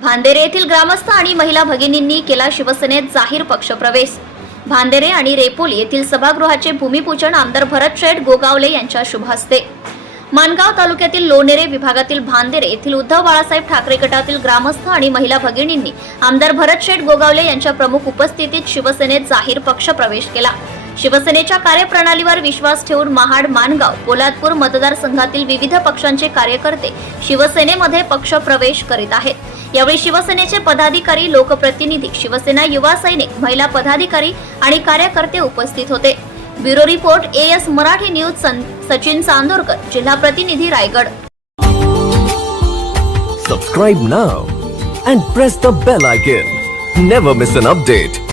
भांदेरे येथील ग्रामस्थ आणि महिला भगिनींनी केला शिवसेनेत जाहीर पक्षप्रवेश. भांदेरे आणि रेपोली येथील सभागृहाचे भूमिपूजन आमदार भरत शेठ गोगावले यांच्या शुभ हस्ते मानगाव तालुक्यातील लोणेरे विभागातील भांदेरे येथील उद्धव बाळासाहेब ठाकरे गटातील ग्रामस्थ आणि महिला भगिनींनी आमदार भरत शेठ गोगावले यांच्या प्रमुख उपस्थितीत शिवसेनेत जाहीर पक्षप्रवेश केला. शिवसेनेच्या कार्यप्रणालीवर विश्वास ठेवून महाड मानगाव पोलादपूर मतदारसंघातील विविध पक्षांचे कार्यकर्ते शिवसेनेमध्ये पक्षप्रवेश करीत आहेत. यावेळी शिवसेनेचे पदाधिकारी लोकप्रतिनिधी शिवसेना युवा सैनिक महिला पदाधिकारी आणि कार्यकर्ते उपस्थित होते. Bureau report A S Marathi news Sachin Chandorkar जिल्हा प्रतिनिधी Raigad. Subscribe now and press the bell icon never miss an update